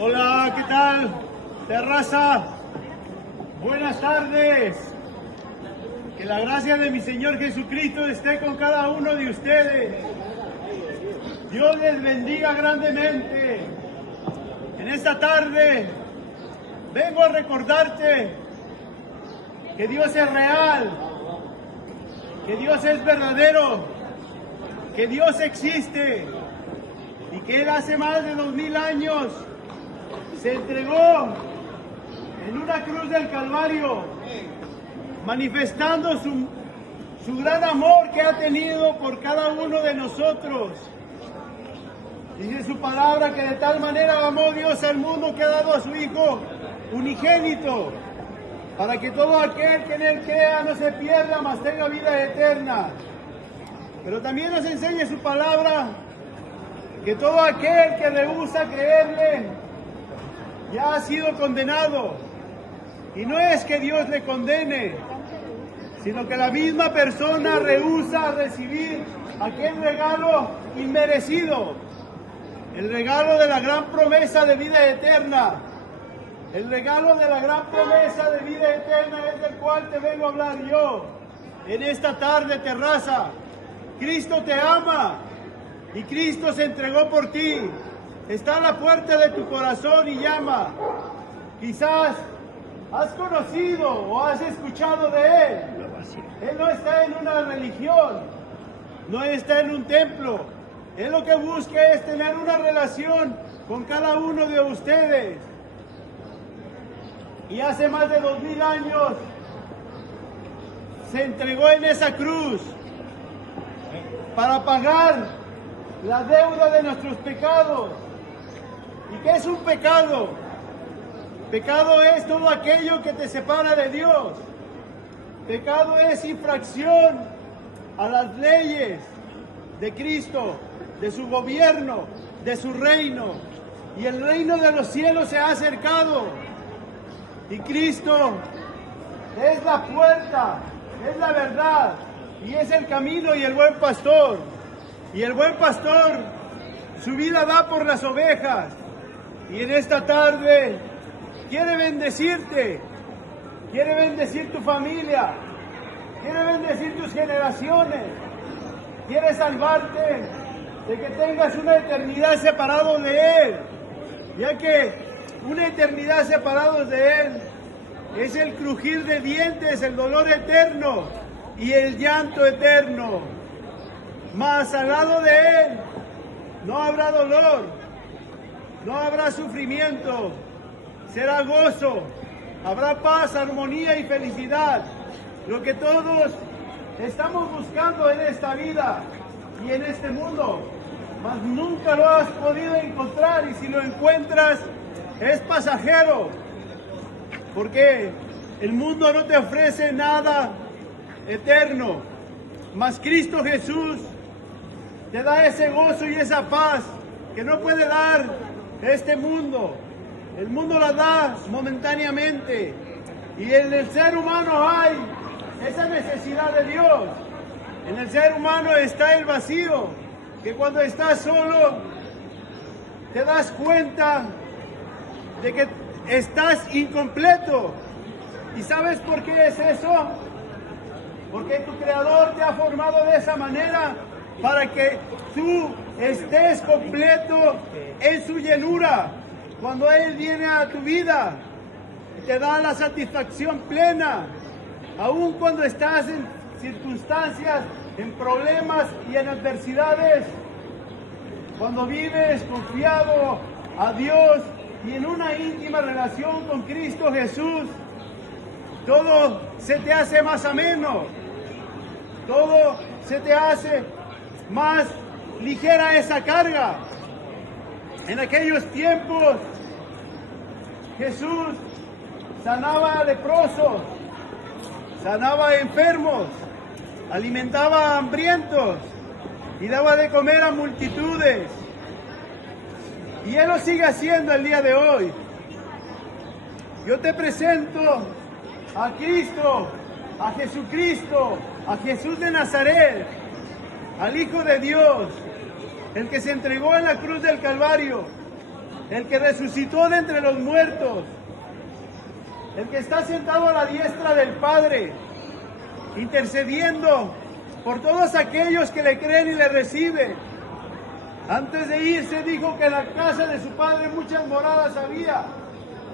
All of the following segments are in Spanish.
Hola, ¿qué tal? Terraza, buenas tardes. Que la gracia de mi Señor Jesucristo esté con cada uno de ustedes. Dios les bendiga grandemente. En esta tarde vengo a recordarte que Dios es real, que Dios es verdadero, que Dios existe y que Él hace más de 2000 años se entregó en una cruz del Calvario, manifestando su gran amor que ha tenido por cada uno de nosotros. Dice su palabra que de tal manera amó Dios al mundo que ha dado a su Hijo unigénito, para que todo aquel que en Él crea no se pierda, mas tenga vida eterna. Pero también nos enseña su palabra que todo aquel que rehúsa creerle ya ha sido condenado. Y no es que Dios le condene, sino que la misma persona rehúsa recibir aquel regalo inmerecido, el regalo de la gran promesa de vida eterna. El regalo de la gran promesa de vida eterna es del cual te vengo a hablar yo en esta tarde, Terraza. Cristo te ama y Cristo se entregó por ti. Está a la puerta de tu corazón y llama. Quizás has conocido o has escuchado de Él. Él no está en una religión, no está en un templo. Él lo que busca es tener una relación con cada uno de ustedes. Y hace más de 2000 años se entregó en esa cruz para pagar la deuda de nuestros pecados. ¿Y qué es un pecado? Pecado es todo aquello que te separa de Dios. Pecado es infracción a las leyes de Cristo, de su gobierno, de su reino. Y el reino de los cielos se ha acercado. Y Cristo es la puerta, es la verdad, y es el camino y el buen pastor. Y el buen pastor su vida da por las ovejas. Y en esta tarde quiere bendecirte, quiere bendecir tu familia, quiere bendecir tus generaciones, quiere salvarte de que tengas una eternidad separado de Él, ya que una eternidad separados de Él es el crujir de dientes, el dolor eterno y el llanto eterno. Mas al lado de Él no habrá dolor, no habrá sufrimiento, será gozo, habrá paz, armonía y felicidad. Lo que todos estamos buscando en esta vida y en este mundo, mas nunca lo has podido encontrar, y si lo encuentras es pasajero, porque el mundo no te ofrece nada eterno, mas Cristo Jesús te da ese gozo y esa paz que no puede dar este mundo. El mundo la da momentáneamente, y en el ser humano hay esa necesidad de Dios. En el ser humano está el vacío, que cuando estás solo te das cuenta de que estás incompleto. ¿Y sabes por qué es eso? Porque tu Creador te ha formado de esa manera para que tú estés completo en su llenura. Cuando Él viene a tu vida, te da la satisfacción plena, aun cuando estás en circunstancias, en problemas y en adversidades. Cuando vives confiado a Dios y en una íntima relación con Cristo Jesús, todo se te hace más ameno, todo se te hace más ligera esa carga. En aquellos tiempos Jesús sanaba a leprosos, sanaba a enfermos, alimentaba a hambrientos y daba de comer a multitudes. Y Él lo sigue haciendo el día de hoy. Yo te presento a Cristo, a Jesucristo, a Jesús de Nazaret, al Hijo de Dios, el que se entregó en la cruz del Calvario, el que resucitó de entre los muertos, el que está sentado a la diestra del Padre, intercediendo por todos aquellos que le creen y le reciben. Antes de irse dijo que en la casa de su Padre muchas moradas había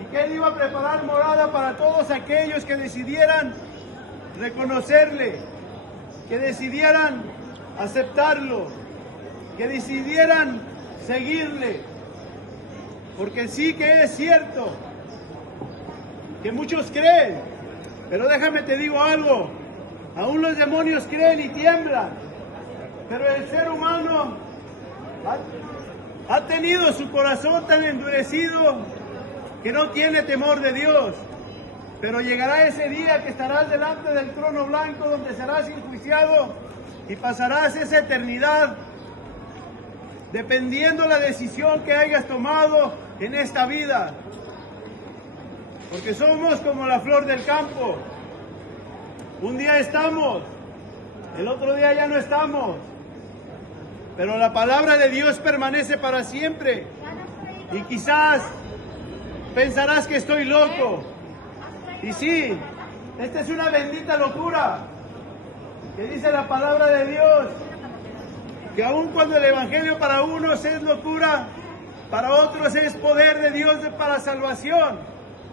y que Él iba a preparar morada para todos aquellos que decidieran reconocerle, que decidieran aceptarlo, que decidieran seguirle. Porque sí que es cierto que muchos creen, pero déjame te digo algo, aún los demonios creen y tiemblan, pero el ser humano ha tenido su corazón tan endurecido que no tiene temor de Dios. Pero llegará ese día que estarás delante del trono blanco donde serás enjuiciado y pasarás esa eternidad dependiendo la decisión que hayas tomado en esta vida. Porque somos como la flor del campo. Un día estamos, el otro día ya no estamos. Pero la palabra de Dios permanece para siempre. Y quizás pensarás que estoy loco. Y sí, esta es una bendita locura. Que dice la palabra de Dios, que aun cuando el evangelio para unos es locura, para otros es poder de Dios para salvación.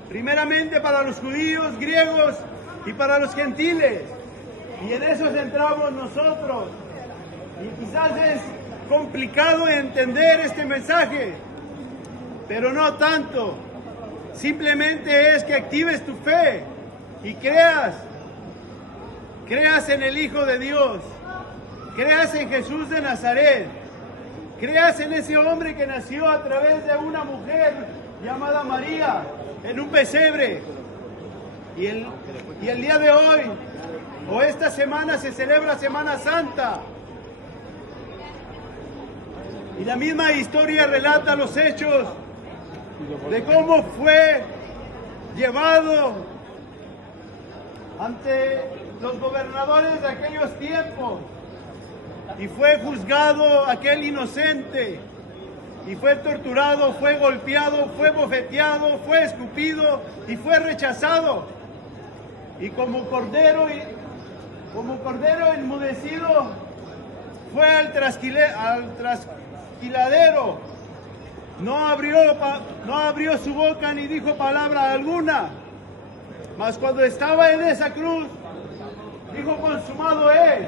Primeramente para los judíos, griegos y para los gentiles. Y en eso centramos nosotros. Y quizás es complicado entender este mensaje, pero no tanto. Simplemente es que actives tu fe y creas en el Hijo de Dios, creas en Jesús de Nazaret, creas en ese hombre que nació a través de una mujer llamada María en un pesebre. Y el día de hoy, o esta semana, se celebra Semana Santa. Y la misma historia relata los hechos de cómo fue llevado ante los gobernadores de aquellos tiempos y fue juzgado aquel inocente y fue torturado, fue golpeado, fue bofeteado, fue escupido y fue rechazado. Y como cordero enmudecido fue al trasquiladero. No abrió su boca ni dijo palabra alguna. Mas cuando estaba en esa cruz, dijo: consumado es.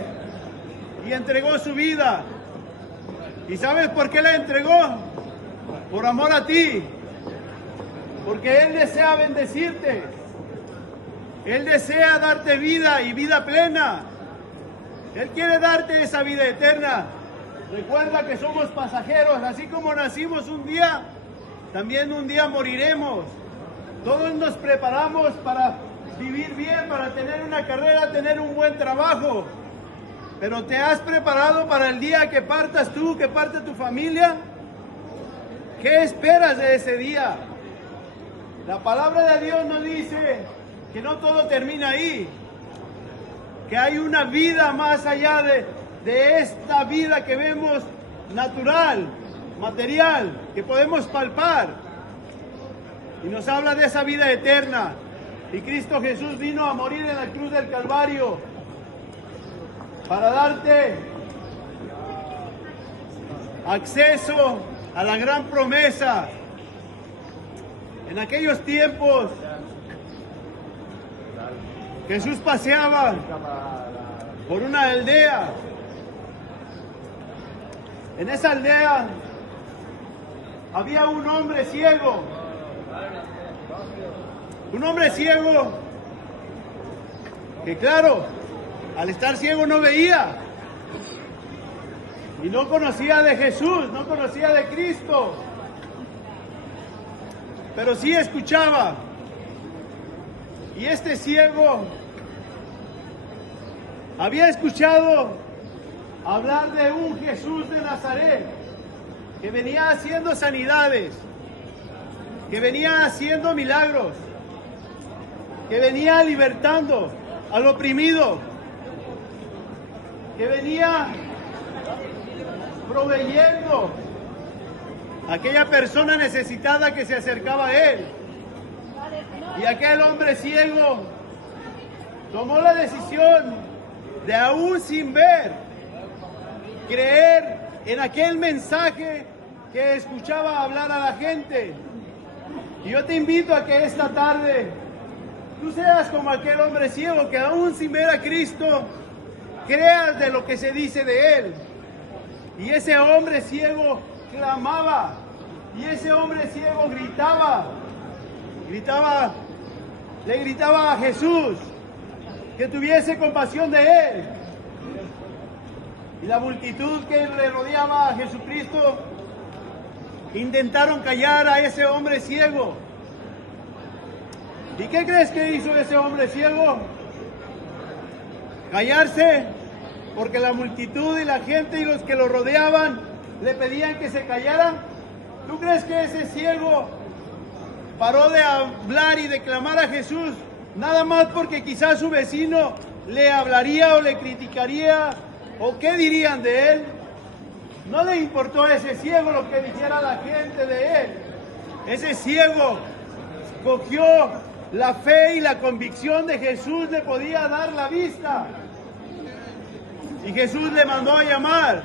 Y entregó su vida. ¿Y sabes por qué la entregó? Por amor a ti. Porque Él desea bendecirte. Él desea darte vida y vida plena. Él quiere darte esa vida eterna. Recuerda que somos pasajeros, así como nacimos un día, también un día moriremos. Todos nos preparamos para vivir bien, para tener una carrera, tener un buen trabajo. Pero ¿te has preparado para el día que partas tú, que parte tu familia? ¿Qué esperas de ese día? La palabra de Dios nos dice que no todo termina ahí, que hay una vida más allá de esta vida que vemos natural, material, que podemos palpar. Y nos habla de esa vida eterna. Y Cristo Jesús vino a morir en la cruz del Calvario para darte acceso a la gran promesa. En aquellos tiempos, Jesús paseaba por una aldea. En esa aldea había un hombre ciego. Un hombre ciego que, claro, al estar ciego no veía y no conocía de Jesús, no conocía de Cristo, pero sí escuchaba. Y este ciego había escuchado hablar de un Jesús de Nazaret que venía haciendo sanidades, que venía haciendo milagros, que venía libertando al oprimido, que venía proveyendo aquella persona necesitada que se acercaba a él. Y aquel hombre ciego tomó la decisión de, aún sin ver, creer en aquel mensaje que escuchaba hablar a la gente. Y yo te invito a que esta tarde tú seas como aquel hombre ciego que, aún sin ver a Cristo, creas de lo que se dice de él. Y ese hombre ciego clamaba, y ese hombre ciego le gritaba a Jesús que tuviese compasión de él. Y la multitud que le rodeaba a Jesucristo intentaron callar a ese hombre ciego. ¿Y qué crees que hizo ese hombre ciego? Callarse, porque la multitud y la gente y los que lo rodeaban le pedían que se callara. ¿Tú crees que ese ciego paró de hablar y de clamar a Jesús nada más porque quizás su vecino le hablaría o le criticaría o qué dirían de él? No le importó a ese ciego lo que dijera la gente de él. Ese ciego cogió la fe y la convicción de Jesús, le podía dar la vista. Y Jesús le mandó a llamar.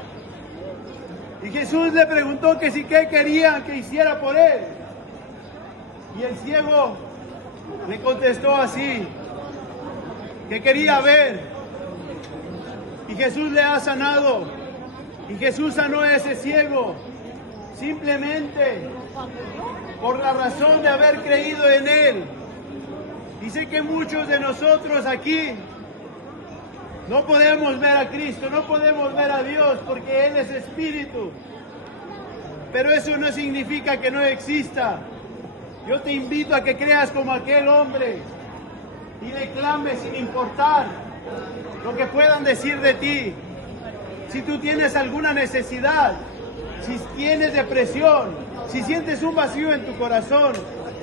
Y Jesús le preguntó que si qué querían que hiciera por él. Y el ciego le contestó así, que quería ver. Y Jesús le ha sanado. Y Jesús sanó a ese ciego simplemente por la razón de haber creído en él. Y sé que muchos de nosotros aquí no podemos ver a Cristo, no podemos ver a Dios porque Él es Espíritu. Pero eso no significa que no exista. Yo te invito a que creas como aquel hombre y le clames sin importar lo que puedan decir de ti. Si tú tienes alguna necesidad, si tienes depresión, si sientes un vacío en tu corazón,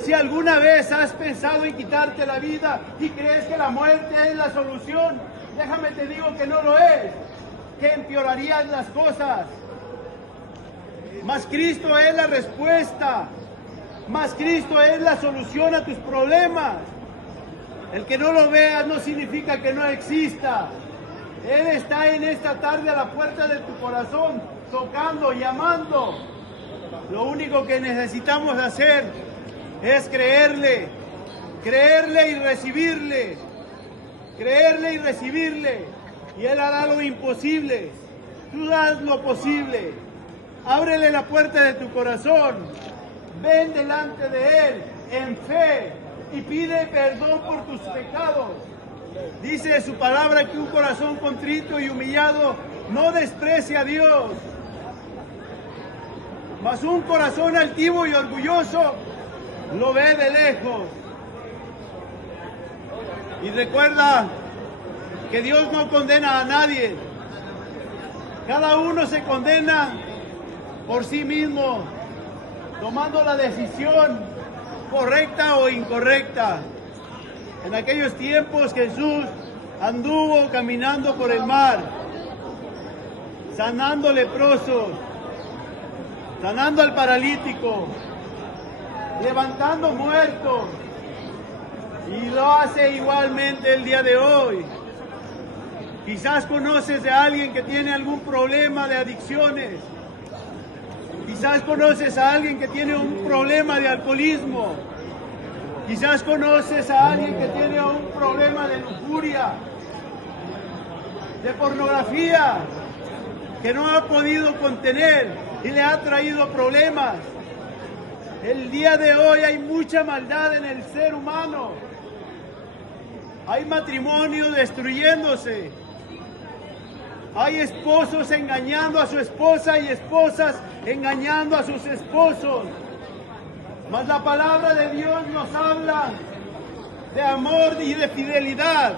si alguna vez has pensado en quitarte la vida y crees que la muerte es la solución, déjame te digo que no lo es, que empeorarías las cosas. Mas Cristo es la respuesta, mas Cristo es la solución a tus problemas. El que no lo veas no significa que no exista. Él está en esta tarde a la puerta de tu corazón, tocando, llamando. Lo único que necesitamos hacer es creerle y recibirle. Creerle y recibirle. Y Él hará lo imposible. Tú haz lo posible. Ábrele la puerta de tu corazón. Ven delante de Él en fe y pide perdón por tus pecados. Dice su palabra que un corazón contrito y humillado no desprecia a Dios. Mas un corazón altivo y orgulloso lo ve de lejos. Y recuerda que Dios no condena a nadie. Cada uno se condena por sí mismo, tomando la decisión correcta o incorrecta. En aquellos tiempos Jesús anduvo caminando por el mar, sanando leprosos, sanando al paralítico, levantando muertos, y lo hace igualmente el día de hoy. Quizás conoces de alguien que tiene algún problema de adicciones. Quizás conoces a alguien que tiene un problema de alcoholismo. Quizás conoces a alguien que tiene un problema de lujuria, de pornografía, que no ha podido contener y le ha traído problemas. El día de hoy hay mucha maldad en el ser humano. Hay matrimonios destruyéndose. Hay esposos engañando a su esposa y esposas engañando a sus esposos. Mas la palabra de Dios nos habla de amor y de fidelidad.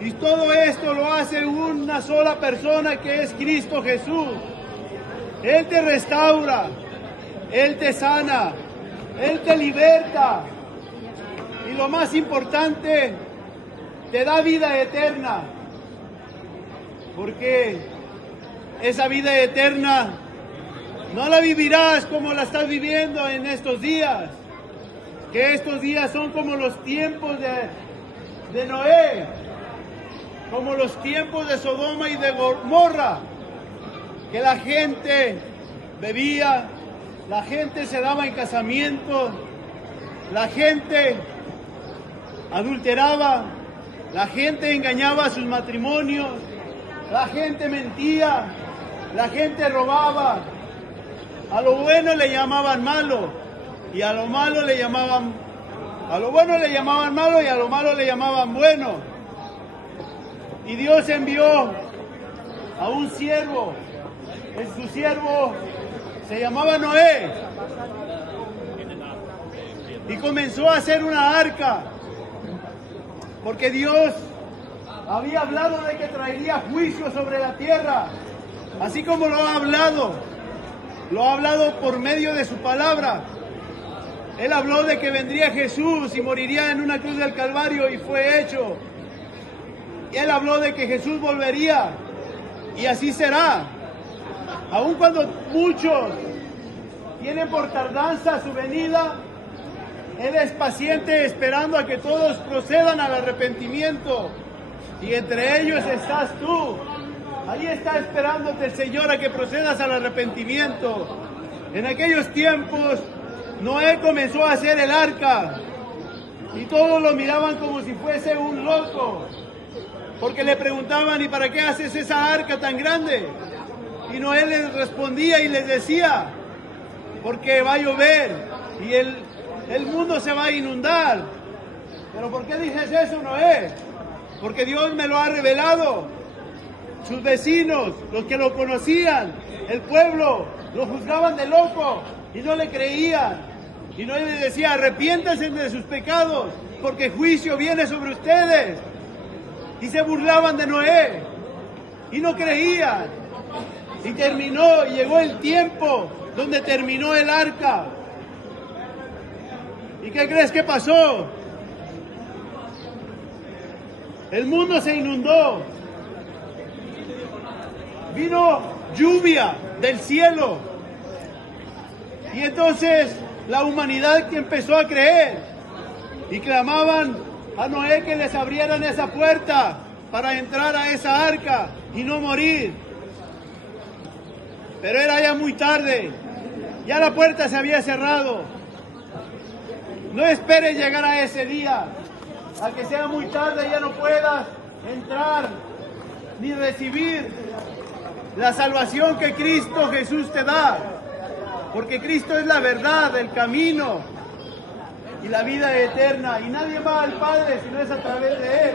Y todo esto lo hace una sola persona, que es Cristo Jesús. Él te restaura, Él te sana, Él te liberta. Y lo más importante, te da vida eterna. Porque esa vida eterna No la vivirás como la estás viviendo en estos días. Que estos días son como los tiempos de Noé, como los tiempos de Sodoma y de Gomorra, que la gente bebía, la gente se daba en casamiento, la gente adulteraba, la gente engañaba a sus matrimonios, la gente mentía, la gente robaba. A lo bueno le llamaban malo y a lo malo le llamaban, a lo bueno le llamaban malo y a lo malo le llamaban bueno. Y Dios envió a un siervo, su siervo se llamaba Noé, y comenzó a hacer una arca, porque Dios había hablado de que traería juicio sobre la tierra, así como lo ha hablado por medio de su palabra. Él habló de que vendría Jesús y moriría en una cruz del Calvario, y fue hecho. Y Él habló de que Jesús volvería, y así será. Aun cuando muchos tienen por tardanza su venida, Él es paciente esperando a que todos procedan al arrepentimiento. Y entre ellos estás tú. Ahí está esperándote el Señor a que procedas al arrepentimiento. En aquellos tiempos, Noé comenzó a hacer el arca y todos lo miraban como si fuese un loco, porque le preguntaban: ¿y para qué haces esa arca tan grande? Y Noé les respondía y les decía: porque va a llover y el mundo se va a inundar. ¿Pero por qué dices eso, Noé? Porque Dios me lo ha revelado. Sus vecinos, los que lo conocían, el pueblo, lo juzgaban de loco y no le creían. Y Noé les decía: arrepiéntanse de sus pecados, porque juicio viene sobre ustedes. Y se burlaban de Noé y no creían. Y terminó, y llegó el tiempo donde terminó el arca. ¿Y qué crees que pasó? El mundo se inundó. Vino lluvia del cielo. Y entonces la humanidad que empezó a creer y clamaban a Noé que les abrieran esa puerta para entrar a esa arca y no morir. Pero era ya muy tarde. Ya la puerta se había cerrado. No esperes llegar a ese día, a que sea muy tarde y ya no puedas entrar ni recibir la salvación que Cristo Jesús te da, porque Cristo es la verdad, el camino y la vida eterna, y nadie va al Padre si no es a través de Él.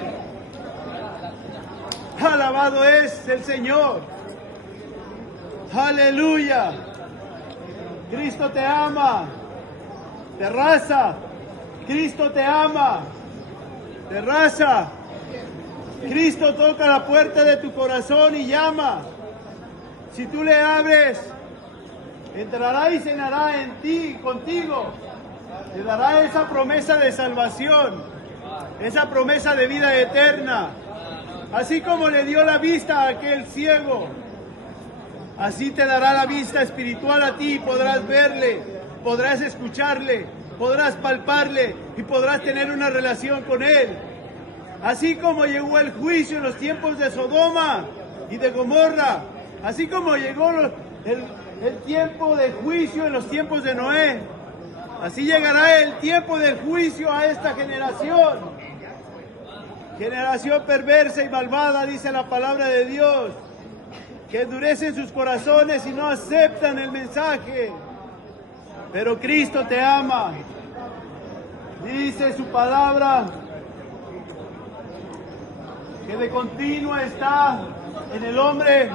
Alabado es el Señor. Aleluya. Cristo te ama. Terraza, Cristo te ama. Terraza, Cristo toca la puerta de tu corazón y llama. Si tú le abres, entrará y cenará en ti, contigo. Te dará esa promesa de salvación, esa promesa de vida eterna. Así como le dio la vista a aquel ciego, así te dará la vista espiritual a ti, y podrás verle, podrás escucharle, podrás palparle y podrás tener una relación con Él. Así como llegó el juicio en los tiempos de Sodoma y de Gomorra, así como llegó el tiempo de juicio en los tiempos de Noé, así llegará el tiempo del juicio a esta generación. Generación perversa y malvada, dice la palabra de Dios, que endurecen sus corazones y no aceptan el mensaje. Pero Cristo te ama. Dice su palabra que de continuo está en el hombre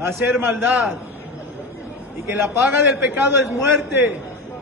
hacer maldad, y que la paga del pecado es muerte,